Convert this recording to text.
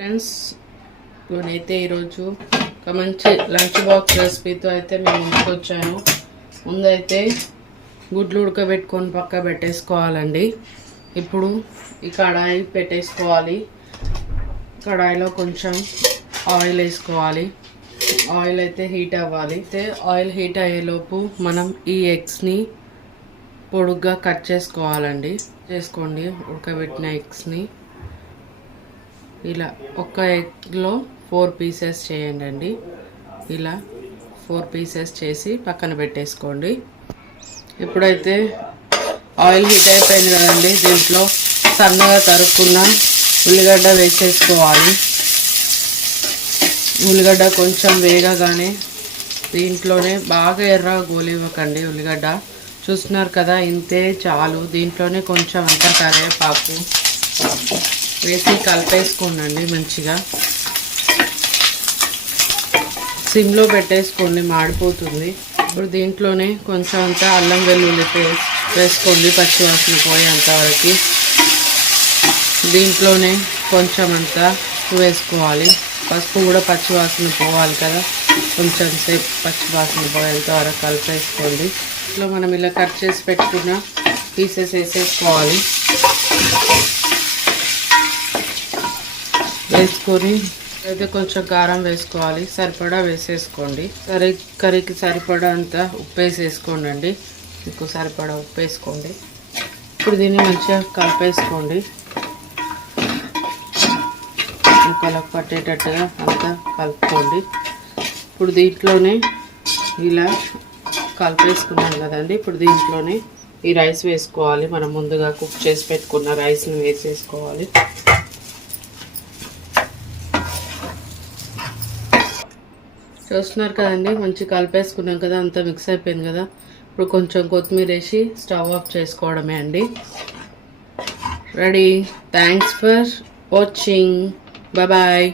Friends, నేనైతే ఈరోజు ఒక మంచి లంచ్ బాక్స్ రెసిపీతో అయితే మేము ఇంటికి వచ్చాను. ముందైతే గుడ్లు ఉడకబెట్టుకొని పక్క పెట్టేసుకోవాలండి. ఇప్పుడు ఈ కడాయి పెట్టేసుకోవాలి. కడాయిలో కొంచెం ఆయిల్ వేసుకోవాలి. ఆయిల్ అయితే హీట్ అవ్వాలి. అయితే ఆయిల్ హీట్ అయ్యేలోపు మనం ఈ ఎగ్స్ని పొడుగ్గా కట్ చేసుకోవాలండి. చేసుకోండి ఉడకబెట్టిన ఎగ్స్ని. ఇలా ఒక ఎగ్లో 4 పీసెస్ చేయండి. ఇలా 4 పీసెస్ చేసి పక్కన పెట్టేసుకోండి. ఇప్పుడైతే ఆయిల్ హీట్ అయిపోయింది కదండి. దీంట్లో సన్నగా తరుక్కున్న ఉల్లిగడ్డ వేసేసుకోవాలి. ఉల్లిగడ్డ కొంచెం వేగగానే దీంట్లోనే బాగా ఎర్రగా గోలివ్వకండి. ఉల్లిగడ్డ చూస్తున్నారు కదా, ఇంతే చాలు. దీంట్లోనే కొంచెం అంతా కరివేపాకు వేసి కలిపేసుకోండి. మంచిగా సిమ్లో పెట్టేసుకోండి, మాడిపోతుంది. ఇప్పుడు దీంట్లోనే కొంచెం అంతా అల్లం వెల్లుల్లి పేస్ట్ వేసుకోండి, పచ్చివాసన పోయేంత వరకు. దీంట్లోనే కొంచెం అంతా ఉప్పు వేసుకోవాలి. పసుపు కూడా పచ్చివాసన పోవాలి కదా, కొంచెం సేపు పచ్చివాసన పోయేంత వరకు కలిపేసుకోండి. ఇట్లా మనం ఇలా కట్ చేసి పెట్టుకున్న పీసెస్ వేసేసుకోవాలి. వేసుకొని అయితే కొంచెం కారం వేసుకోవాలి, సరిపడా వేసేసుకోండి. కర్రీకి సరిపడా అంతా ఉప్పు వేసేసుకోండి అండి. మీకు సరిపడా ఉప్పు వేసుకోండి. ఇప్పుడు దీన్ని మంచిగా కలిపేసుకోండి. ముక్కలకు పట్టేటట్టుగా అంతా కలుపుకోండి. ఇప్పుడు దీంట్లోనే ఇలా కలిపేసుకున్నాం కదండి. ఇప్పుడు దీంట్లోనే ఈ రైస్ వేసుకోవాలి. మనం ముందుగా కుక్ చేసి పెట్టుకున్న రైస్ని వేసేసుకోవాలి. చూస్తున్నారు కదండి, మంచి కలిపేసుకున్నాం కదా, అంతా మిక్స్ అయిపోయింది కదా. ఇప్పుడు కొంచెం కొత్తిమీర వేసి స్టవ్ ఆఫ్ చేసుకోవడమే అండి. Ready. Thanks for watching. Bye.